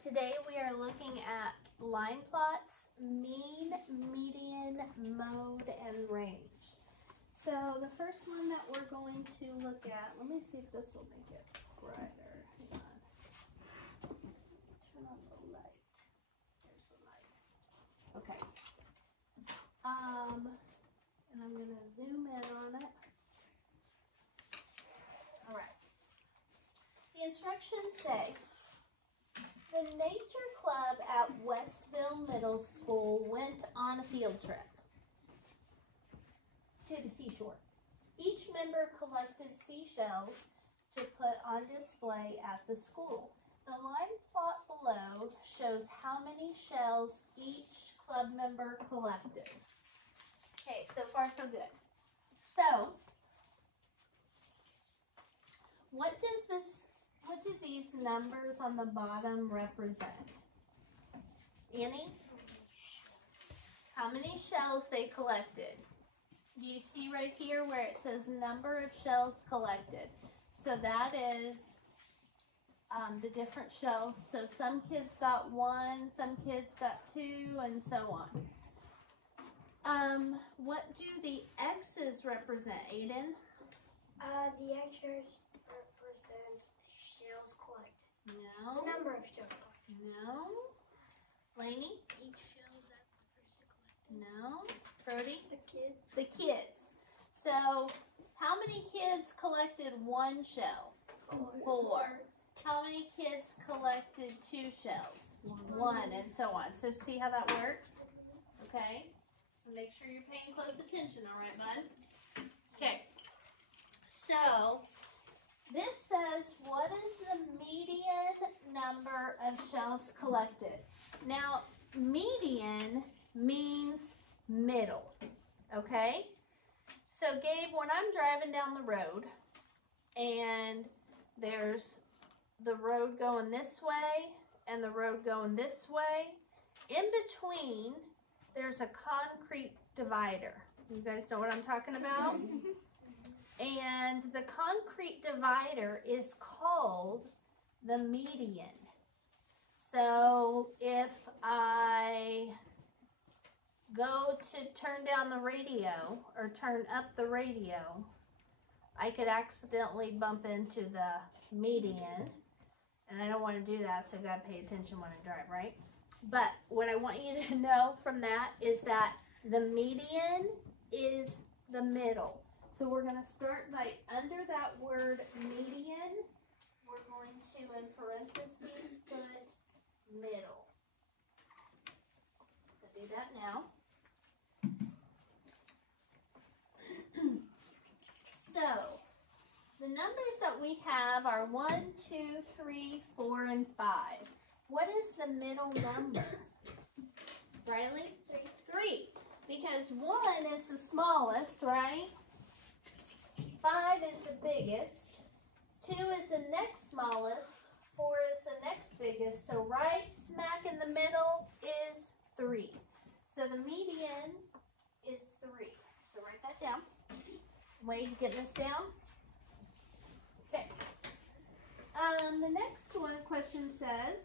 Today we are looking at line plots, mean, median, mode, and range. So the first one that we're going to look at, let me see if this will make it brighter. Hang on. Turn on the light. There's the light. Okay. And I'm going to zoom in on it. All right. The instructions say, the Nature Club at Westville Middle School went on a field trip to the seashore. Each member collected seashells to put on display at the school. The line plot below shows how many shells each club member collected. Okay, so far so good. So, what do these numbers on the bottom represent? Annie? How many shells they collected? Do you see right here where it says number of shells collected? So that is the different shells. So some kids got 1, some kids got 2, and so on. What do the X's represent, Aiden? The X's represent shells collected. No. The number of shells collected. No. Lainey? Each shell that the person collected. No. Brody? The kids. The kids. So, how many kids collected 1 shell? 4. How many kids collected 2 shells? 1, and so on. So, see how that works? Okay. So, make sure you're paying close attention, all right, bud? Okay. So, this says, what is the median number of shells collected? Now, median means middle, okay? So, Gabe, when I'm driving down the road and there's the road going this way and the road going this way, in between, there's a concrete divider. You guys know what I'm talking about? And the concrete divider is called the median. So if I go to turn down the radio or turn up the radio, I could accidentally bump into the median. And I don't want to do that, so I got to pay attention when I drive, right? But what I want you to know from that is that the median is the middle. So we're going to start by under that word median, we're going to, in parentheses, put middle. So do that now. So, the numbers that we have are 1, 2, 3, 4, and 5. What is the middle number? Riley? 3. Because 1 is the smallest, right? 5 is the biggest, 2 is the next smallest, 4 is the next biggest, so right smack in the middle is 3. So the median is 3. So write that down. Way to get this down. Okay. The next one question says,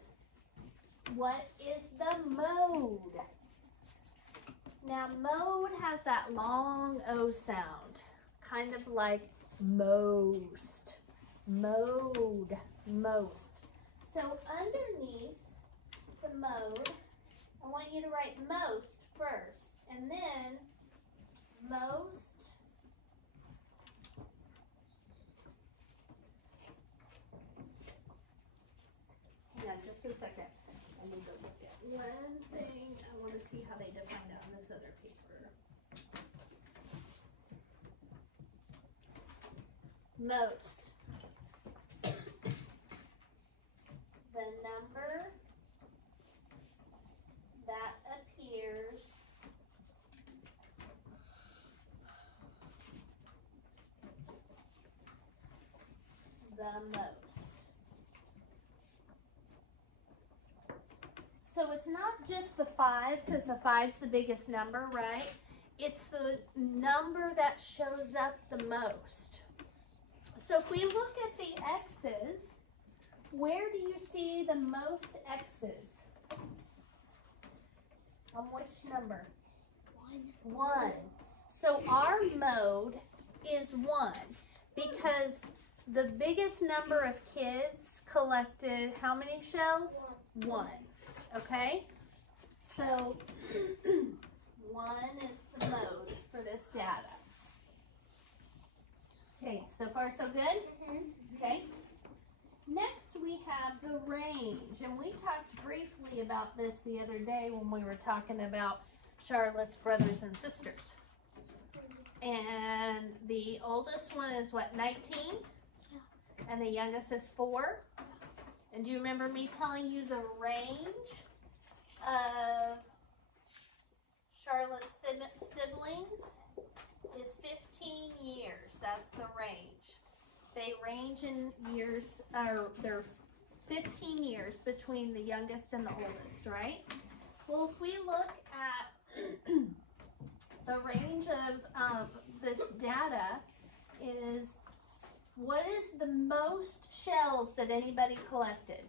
what is the mode? Now mode has that long O sound. Kind of like most, mode, most. So underneath the mode, I want you to write most first, and then most, hang on just a second. I need to look at one thing. I want to see how they define it on this other paper. Most. The number that appears the most. So it's not just the 5, because the 5's the biggest number, right? It's the number that shows up the most. So if we look at the X's, where do you see the most X's? On which number? 1. So our mode is 1 because the biggest number of kids collected how many shells? 1. Okay? So 1 is the mode for this data. Okay, so far so good? Okay. Next we have the range, and we talked briefly about this the other day when we were talking about Charlotte's brothers and sisters. And the oldest one is what, 19? And the youngest is 4? And do you remember me telling you the range of Charlotte's siblings is 15 years. That's the range. They range in years, they're 15 years between the youngest and the oldest, right? Well, if we look at the range of this data is, what is the most shells that anybody collected?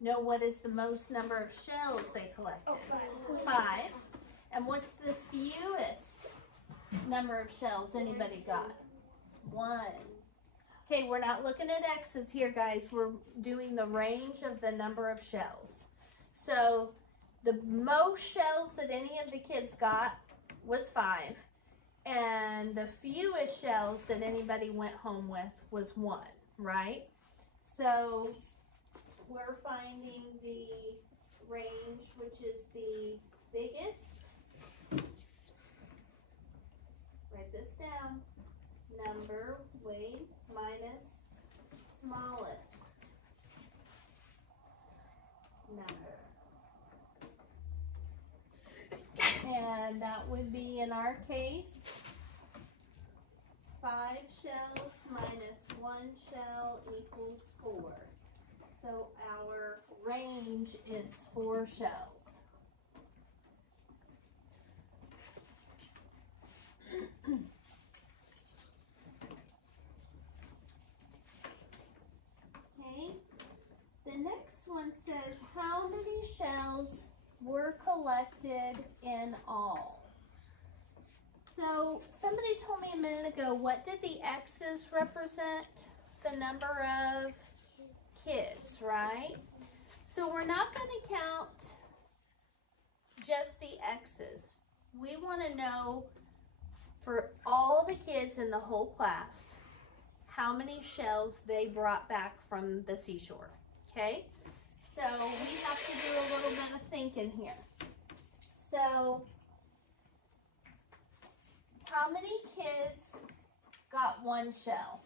No, what is the most number of shells they collected? 5. And what's the fewest number of shells anybody got? 1. Okay, we're not looking at X's here, guys. We're doing the range of the number of shells. So the most shells that any of the kids got was 5. And the fewest shells that anybody went home with was 1, right? So we're finding the range, which is the biggest. Write this down. Number, weight, minus smallest number. And that would be, in our case, 5 shells minus 1 shell equals 4. So our range is 4 shells. Okay, the next one says, how many shells were collected in all? So somebody told me a minute ago, what did the X's represent? The number of kids, right? So we're not going to count just the X's. We want to know for all the kids in the whole class how many shells they brought back from the seashore, okay? So we have to do a little bit of thinking here. So how many kids got 1 shell?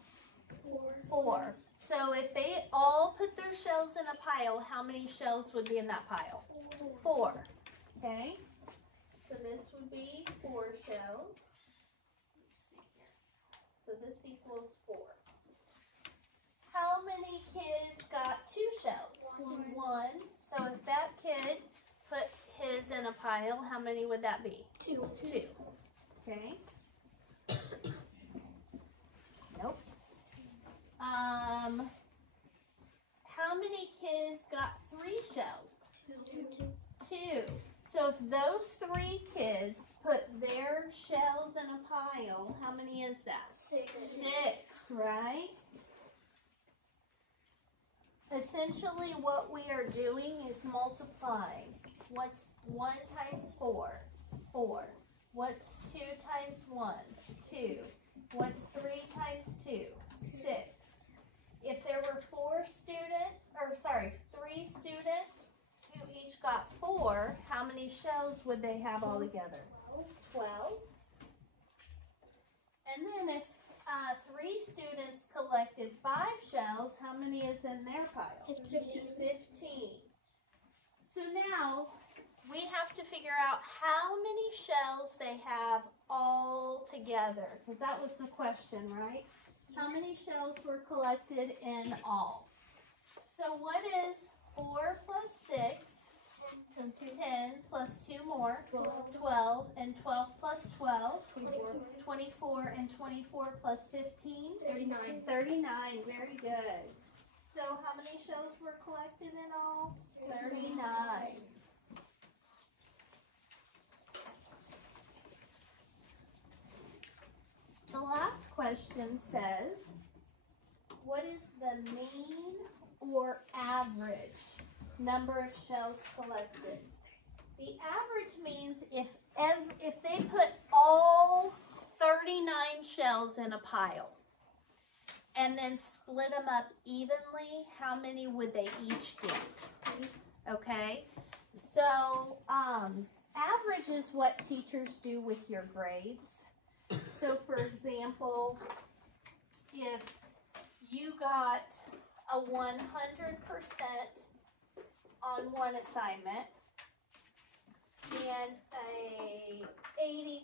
4. So if they all put their shells in a pile, how many shells would be in that pile? 4. Okay? So this would be 4 shells. So this equals 4. How many kids got 2 shells? 1. So if that kid put his in a pile, how many would that be? 2. Okay? Nope. How many kids got 3 shells? 2. So if those 3 kids put their shells in a pile, how many is that? 6, right? Essentially what we are doing is multiplying. What's 1 times 4? 4. What's 2 times 1? 2. What's 3 times 2? 6. If there were 3 students who each got 4, how many shells would they have all together? 12. And then if 3 students collected 5 shells, how many is in their pile? 15. So now we have to figure out how many shells they have all together, because that was the question, right? How many shells were collected in all? So what is 4 plus 6? 10 plus 2 more, 12, and 12 plus 12, 24, and 24 plus 15, 39, very good. So how many shells were collected in all? 39. The last question says, what is the mean or average number of shells collected? The average means if they put all 39 shells in a pile and then split them up evenly, how many would they each get? Okay, so average is what teachers do with your grades. So for example, if you got a 100% on one assignment and a 80%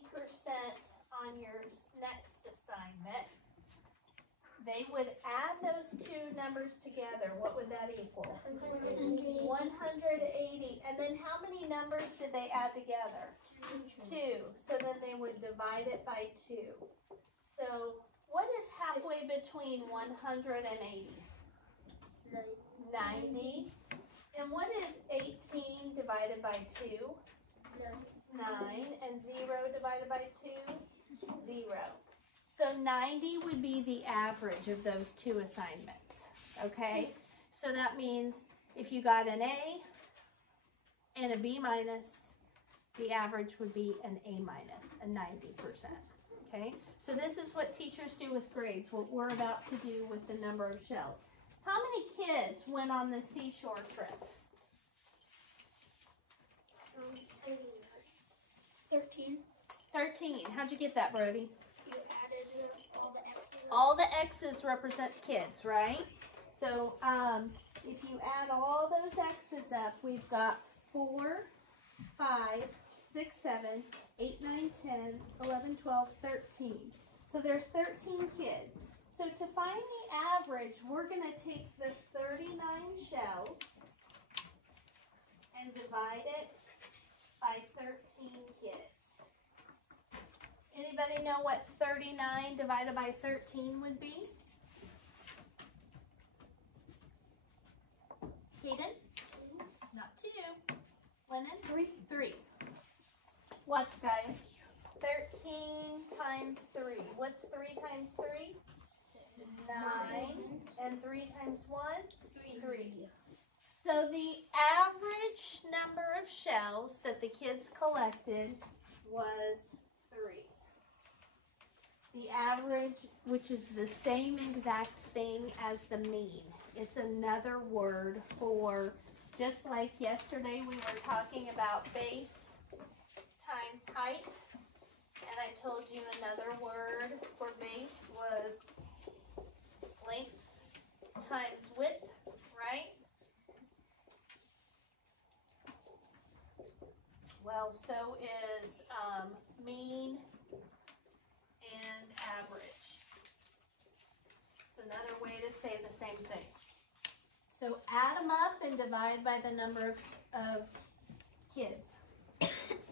on your next assignment, they would add those two numbers together. What would that equal? 180. And then how many numbers did they add together? 2. So then they would divide it by 2. So what is halfway between 100 and 80? 90. And what is 18 divided by 2? 9. And 0 divided by 2? 0. So 90 would be the average of those two assignments, okay? So that means if you got an A and a B minus, the average would be an A minus, a 90%, okay? So this is what teachers do with grades, what we're about to do with the number of shells. How many kids went on the seashore trip? 13. 13. How'd you get that, Brody? You added all the X's. All the X's represent kids, right? So if you add all those X's up, we've got 4, 5, 6, 7, 8, 9, 10, 11, 12, 13. So there's 13 kids. So to find the average, we're going to take the 39 shells and divide it by 13 kids. Anybody know what 39 divided by 13 would be? Kaden? Not 2. Lennon? 3. Watch, guys. 13 times 3. What's 3 times 3? 9. And 3 times 1? 3. So the average number of shells that the kids collected was 3. The average, which is the same exact thing as the mean. It's another word for, just like yesterday we were talking about base times height, and I told you another word for base was length times width, right? Well, so is mean and average. It's another way to say the same thing. So add them up and divide by the number of kids.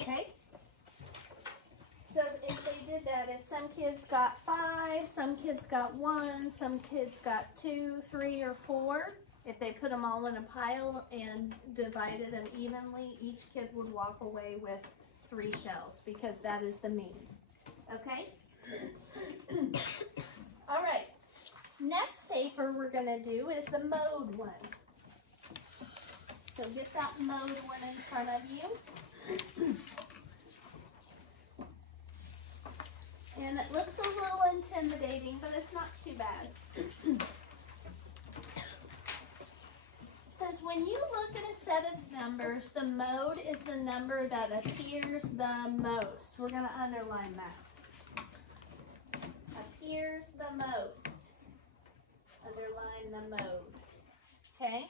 Okay? So if they did that, if some kids got 5, some kids got 1, some kids got 2, 3, or 4, if they put them all in a pile and divided them evenly, each kid would walk away with 3 shells because that is the mean. Okay? All right. Next paper we're going to do is the mode one. So get that mode one in front of you. And it looks a little intimidating, but it's not too bad. Says when you look at a set of numbers, the mode is the number that appears the most. We're going to underline that. Appears the most. Underline the mode. Okay?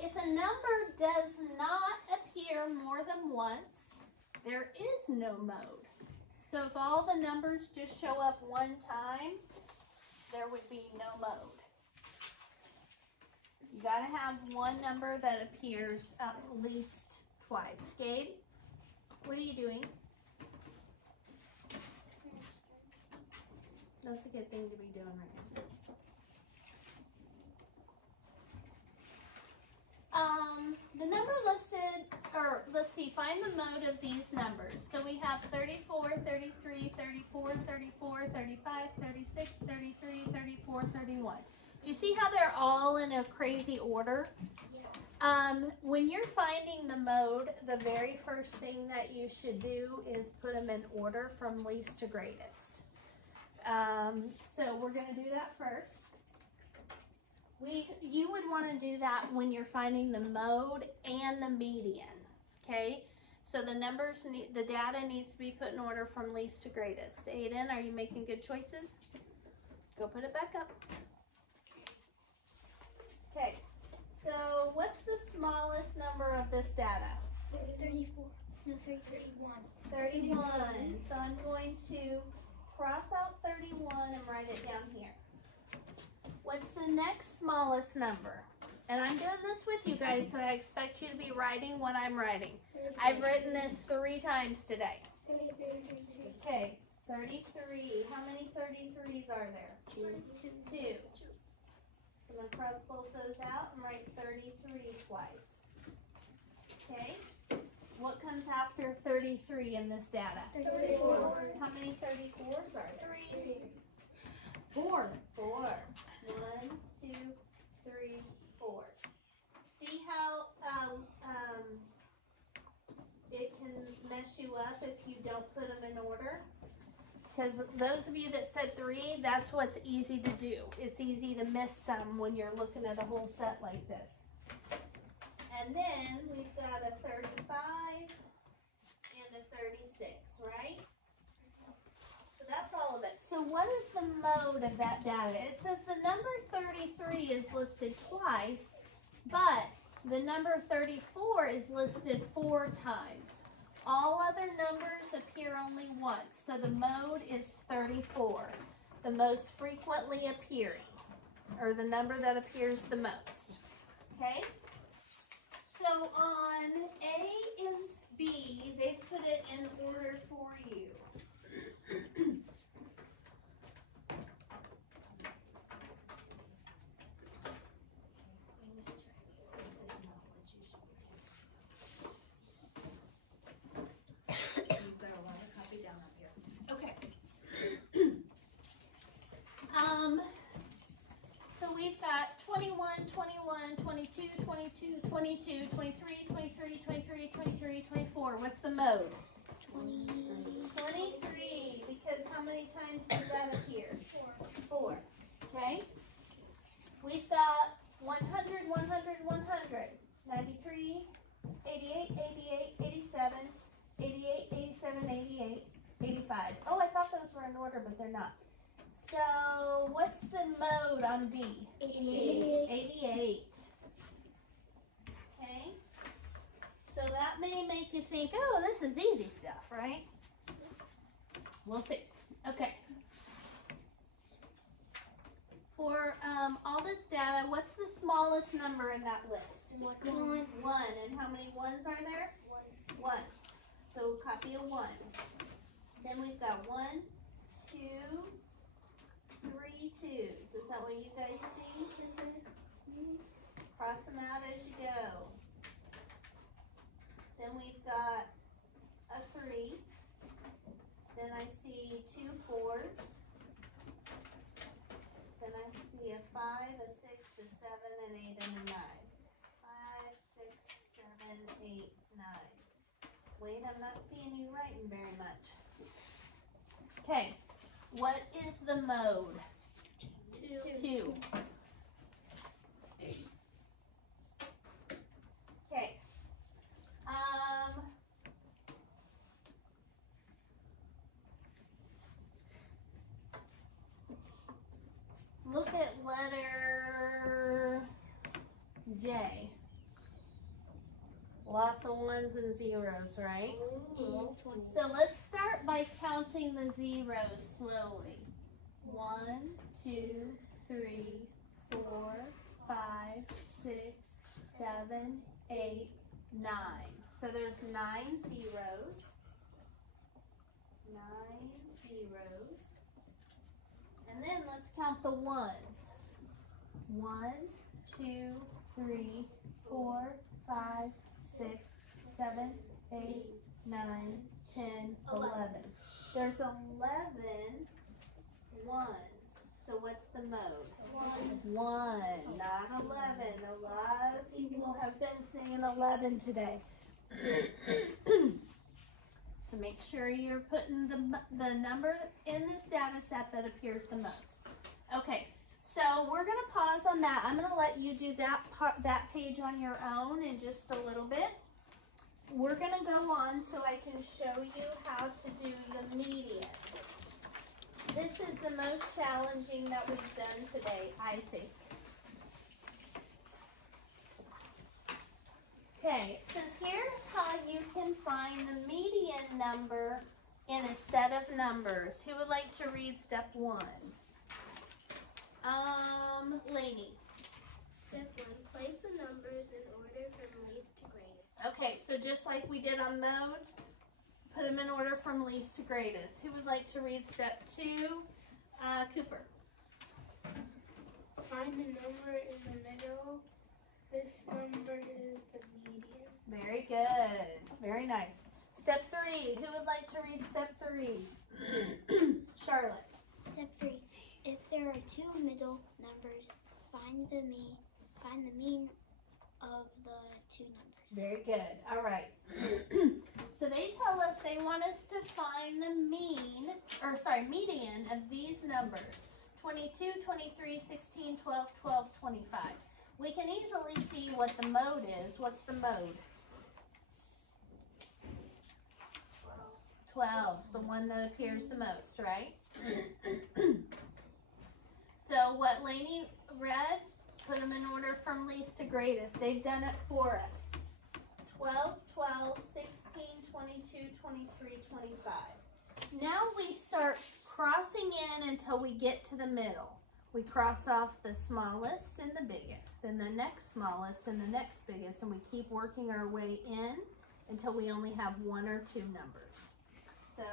If a number does not appear more than once, there is no mode. So if all the numbers just show up one time, there would be no mode. You got to have one number that appears at least twice. Gabe, what are you doing? That's a good thing to be doing right now. The number listed, or let's see, find the mode of these numbers. So we have 34, 33, 34, 34, 35, 36, 33, 34, 31. Do you see how they're all in a crazy order? When you're finding the mode, the very first thing that you should do is put them in order from least to greatest. So we're going to do that first. You would want to do that when you're finding the mode and the median, okay? So the numbers, the data needs to be put in order from least to greatest. Aiden, are you making good choices? Go put it back up. Okay, so what's the smallest number of this data? 34. No, 31. 31. So I'm going to cross out 31 and write it down here. What's the next smallest number? And I'm doing this with you guys, so I expect you to be writing what I'm writing. I've written this 3 times today. Okay, 33. How many 33s are there? 2. So I'm going to cross both those out and write 33 twice. Okay? What comes after 33 in this data? 34. How many 34s are there? 3. 4. 4. 1, 2, 3, 4. See how it can mess you up if you don't put them in order? Because those of you that said 3, that's what's easy to do. It's easy to miss some when you're looking at a whole set like this. And then we've got a 35 and a 36, right? So that's all of it. So what is the mode of that data? It says the number 33 is listed twice, but the number 34 is listed 4 times. All other numbers appear only once, so the mode is 34, the most frequently appearing, or the number that appears the most. Okay? So on A and B, they put it in order for you. Okay. So we've got 21, 21, 22, 22, 22, 23, 23, 23, 23, 24. What's the mode? 23. Because how many times does that appear? 4. Okay. We've got 100, 100, 100. 93, 88, 88, 87, 88, 87, 88, 85. Oh, I thought those were in order, but they're not. So, what's the mode on B? 88. 88. Okay. So that may make you think, oh, this is easy stuff, right? We'll see. Okay. For all this data, what's the smallest number in that list? 1. 1. And how many ones are there? 1. So copy a 1. Then we've got 1, 2, 3 2s. Is that what you guys see? Cross them out as you go. Then we've got a 3. Then I see 2 4s. Then I see a 5, a 6, a 7, an 8, and a 9. 5, 6, 7, 8, 9. Wait, I'm not seeing you writing very much. Okay, what is the mode? 2. Okay. Look at letter J. Lots of 1s and 0s, right? So let's start by counting the zeros slowly. 1, 2, 3, 4, 5, 6, 7, 8, 9. So there's 9 zeros. 9 zeros. And then let's count the ones. 1, 2, 3, 4, 5, 6, 7, 8, 9, 10, 11. There's 11 ones. So what's the mode? 1, not 11. A lot of people have been saying 11 today. So make sure you're putting the number in this data set that appears the most. Okay, so we're going to pause on that. I'm going to let you do that page on your own in just a little bit. We're going to go on so I can show you how to do the median. This is the most challenging that we've done today, I think. Okay, so here's how you can find the median number in a set of numbers. Who would like to read step 1? Lainey. Step 1. Place the numbers in order from least to greatest. Okay, so just like we did on mode, put them in order from least to greatest. Who would like to read step 2? Cooper. Find the number in the middle. This number is the median. Very good. Very nice. Step 3. Who would like to read step 3? Charlotte. Step 3. If there are two middle numbers, find the mean of the two numbers. Very good. All right. So they tell us they want us to find the median of these numbers. 22, 23, 16, 12, 12, 25. We can easily see what the mode is. What's the mode? 12, the one that appears the most, right? So what Lainey read, put them in order from least to greatest. They've done it for us. 12, 12, 16, 22, 23, 25. Now we start crossing in until we get to the middle. We cross off the smallest and the biggest, then the next smallest and the next biggest, and we keep working our way in until we only have 1 or 2 numbers. So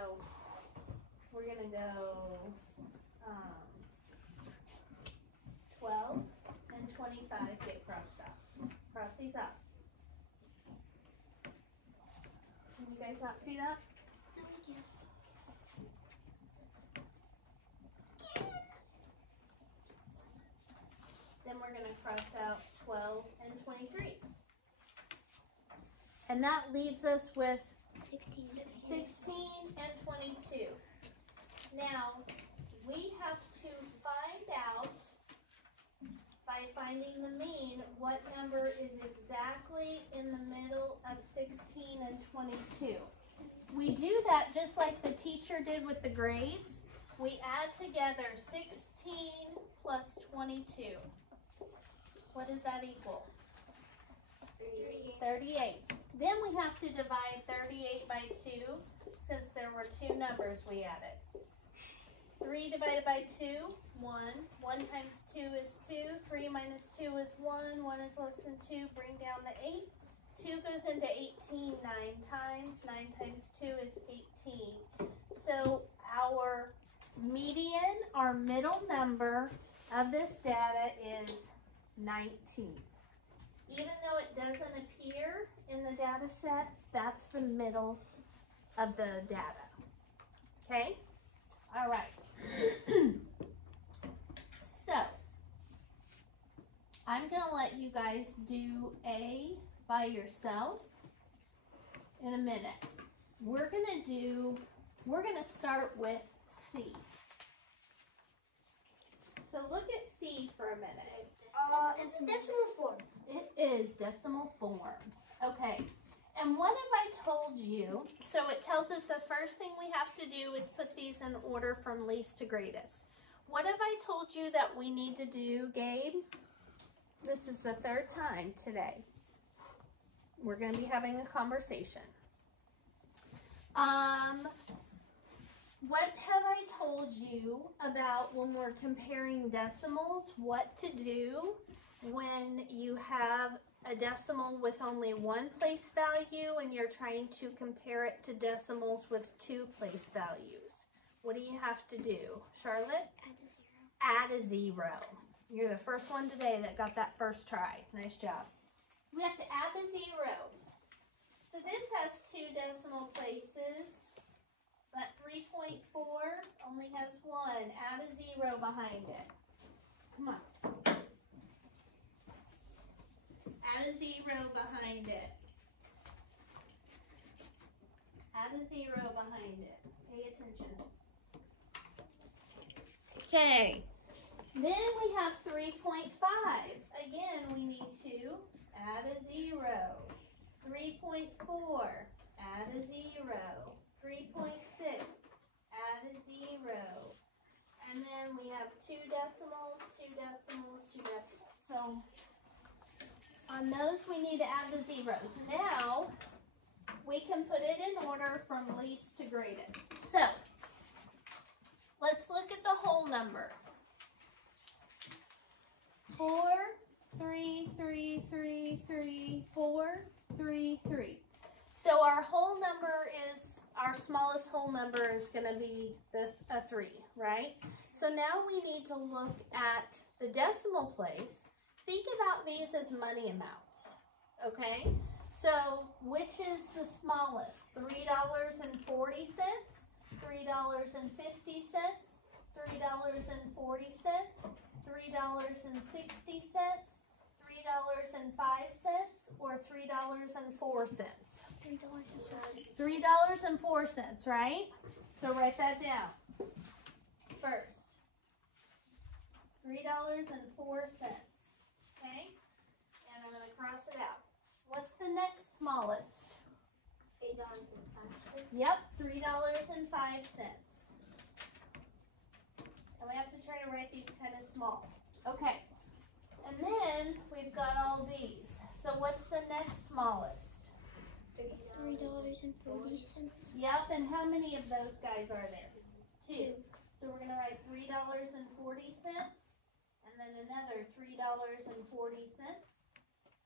we're going to go 12 and 25 get crossed off. Cross these up. Can you guys not see that? No, we can't. Then we're going to cross out 12 and 23. And that leaves us with 16. 16 and 22. Now, we have to find out, by finding the mean, what number is exactly in the middle of 16 and 22. We do that just like the teacher did with the grades. We add together 16 plus 22. What does that equal? 38. Then we have to divide 38 by 2, since there were 2 numbers we added. 3 divided by 2, 1. 1 times 2 is 2. 3 minus 2 is 1. 1 is less than 2. Bring down the 8. 2 goes into 18 9 times. 9 times 2 is 18. So our median, our middle number of this data is 19. Even though it doesn't appear in the data set, that's the middle of the data. Okay? All right. So, I'm going to let you guys do A by yourself in a minute. We're going to start with C. So look at C for a minute. It's decimal form. It is decimal form. Okay. And what have I told you? So it tells us the first thing we have to do is put these in order from least to greatest. What have I told you that we need to do, Gabe? This is the 3rd time today. We're going to be having a conversation. What have I told you about when we're comparing decimals, what to do when you have a decimal with only 1 place value and you're trying to compare it to decimals with 2 place values? What do you have to do? Charlotte? Add a 0. add a 0. You're the first one today that got that first try. Nice job. We have to add the 0. So this has 2 decimal places, but 3.4 only has 1. Add a 0 behind it. Come on. Add a 0 behind it. Add a 0 behind it. Pay attention. Okay. Then we have 3.5. Again, we need to add a 0. 3.4. Add a 0. 3.6. Add a 0. And then we have 2 decimals, 2 decimals, 2 decimals. So on those we need to add the zeros. Now we can put it in order from least to greatest. So let's look at the whole number. 4, 3, 3, 3, 3, 4, 3, 3. So our whole number is, our smallest whole number is going to be a 3, right? So now we need to look at the decimal place. Think about these as money amounts, okay? So which is the smallest? $3.40, $3.50, $3.40, $3.60, $3.05, or $3.04? $3.04, right? So write that down first. $3.04, okay? And I'm going to cross it out. What's the next smallest? $8.05. Yep, $3.05. And we have to try to write these kind of small. Okay. And then we've got all these. So what's the next smallest? $3.40. Yep, and how many of those guys are there? 2. So we're going to write $3.40, and then another $3.40.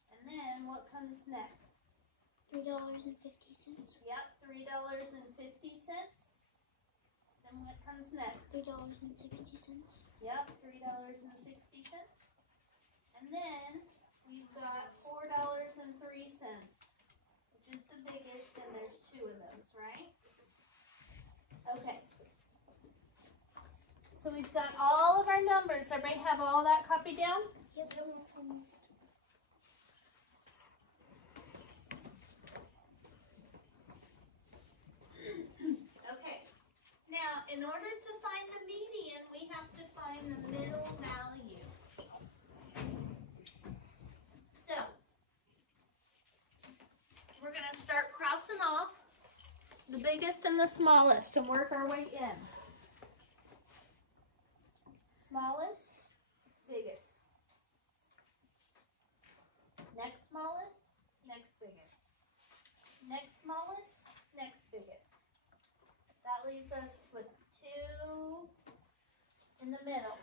And then what comes next? $3.50. Yep, $3.50. Then what comes next? $3.60. Yep, $3.60. And then we've got $4.03, which is the biggest, and there's 2 of those, right? Okay. So we've got all of our numbers. Everybody have all that copied down? Yep. Okay. Now, in order to find the median, we have to find the middle value. So, we're going to start crossing off the biggest and the smallest and work our way in. Smallest, biggest. Next smallest, next biggest. Next smallest, next biggest. That leaves us with 2 in the middle.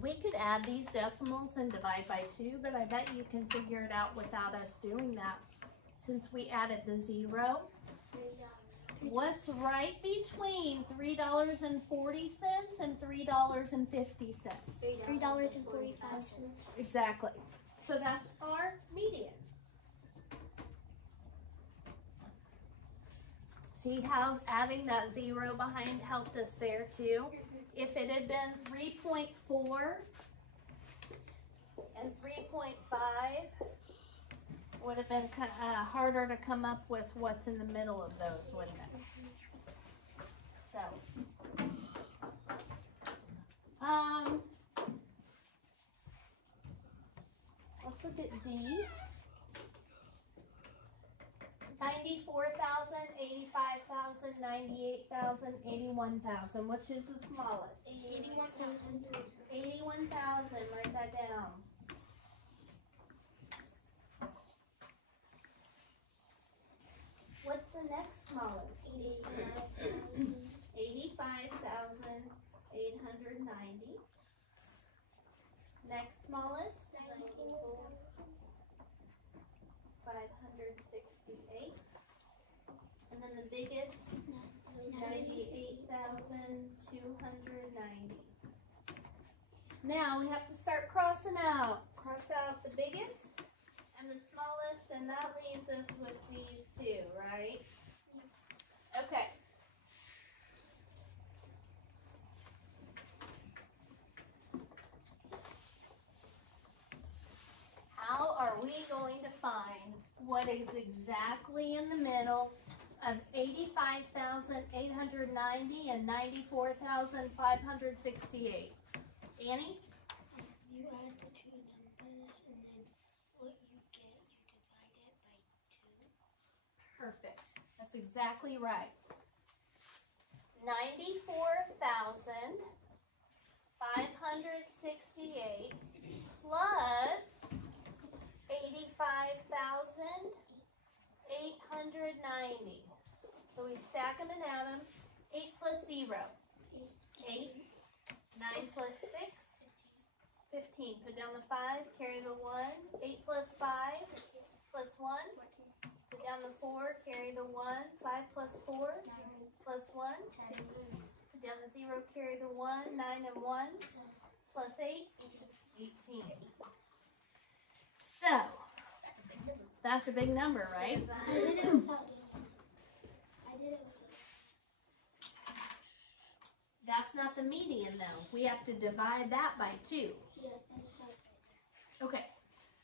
We could add these decimals and divide by 2, but I bet you can figure it out without us doing that since we added the 0. What's right between $3.40 and $3.50? $3.45. Exactly. So that's our median. See how adding that 0 behind helped us there too? If it had been 3.4 and 3.5, would have been kind of harder to come up with what's in the middle of those, wouldn't it? So, let's look at D. 94,000, 85,000, 98,000, 81,000. Which is the smallest? 81,000. 81,000. Write that down. What's the next smallest? 85,890. Next smallest? 568. And then the biggest? 98,290. Now we have to start crossing out. Cross out the biggest and the smallest, and that leaves us with these two, right? Okay. How are we going to find what is exactly in the middle of 85,890 and 94,568? Annie? You add the two numbers, and then what you get, you divide it by 2. Perfect. That's exactly right. 94,568 plus 85,890. So we stack them and add them. 8 plus 0. 8. 9 plus 6. 15. Put down the 5. Carry the 1. 8 plus 5 plus 1. Put down the 4. Carry the 1. 5 plus 4 plus 1. Put down the 0. Carry the 1. 9 and 1 plus 8. 18. So, that's a big number, right? I did it without That's not the median, though. We have to divide that by 2. Okay.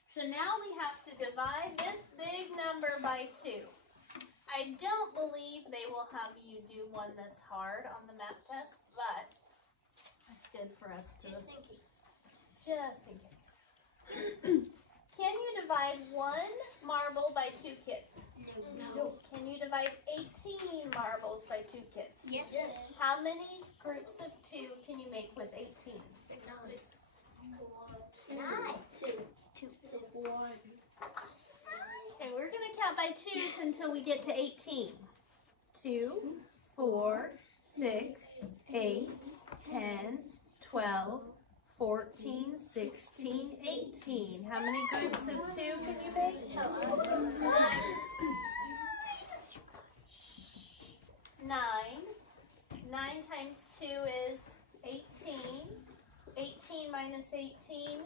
So now we have to divide this big number by 2. I don't believe they will have you do one this hard on the math test, but that's good for us to... Just in case. Just in case. Can you divide 1 marble by 2 kids? No. Can you divide 18 marbles by 2 kids? Yes. How many groups of 2 can you make with 18? 6. 9. 2. 1. Okay, we're going to count by 2s until we get to 18. 2, 4, 6, 8, 10, 12, 14, 16, 18. How many groups of 2 can you make? 9. 9 times 2 is 18. 18 minus 18,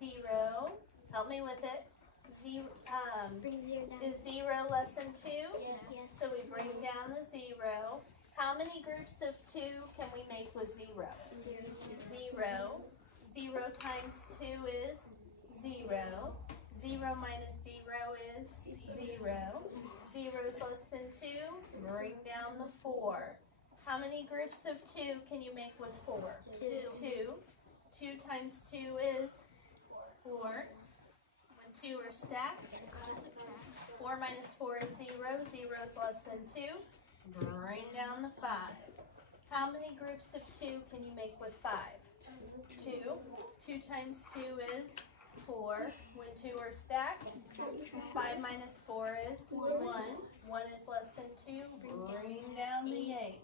0. Help me with it. Bring 0 down. Is 0 less than 2? Yes. So we bring down the 0. How many groups of 2 can we make with 0? 0. 0. 0 times 2 is 0. 0 minus 0 is 0. 0 is less than 2. Bring down the 4. How many groups of 2 can you make with 4? 2. 2. 2 times 2 is 4. When 2 are stacked, 4 minus 4 is 0. 0 is less than 2. Bring down the 5. How many groups of 2 can you make with 5? 2. 2 times 2 is 4. When 2 are stacked, 5 minus 4 is 1. 1 is less than 2. Bring down the 8.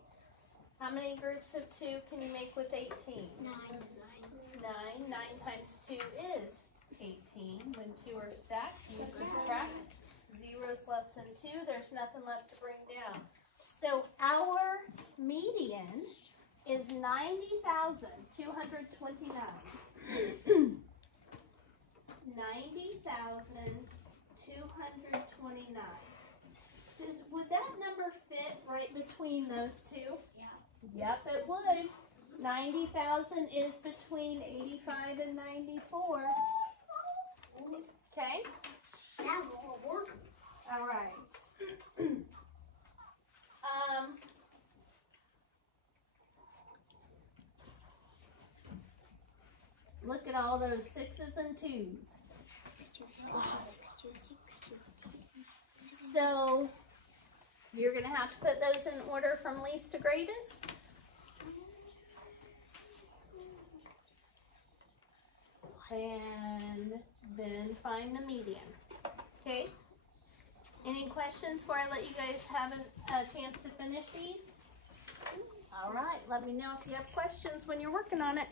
How many groups of 2 can you make with 18? 9. 9. 9 times 2 is 18. When 2 are stacked, you subtract. 0 is less than 2. There's nothing left to bring down. So our median is 90,229. 90,229. Would that number fit right between those two? Yeah. Yep, it would. 90,000 is between 85 and 94. Okay? That will work. All right. Look at all those 6s and 2s. 6. So you're going to have to put those in order from least to greatest. And then find the median. Okay? Any questions before I let you guys have a chance to finish these? All right, let me know if you have questions when you're working on it.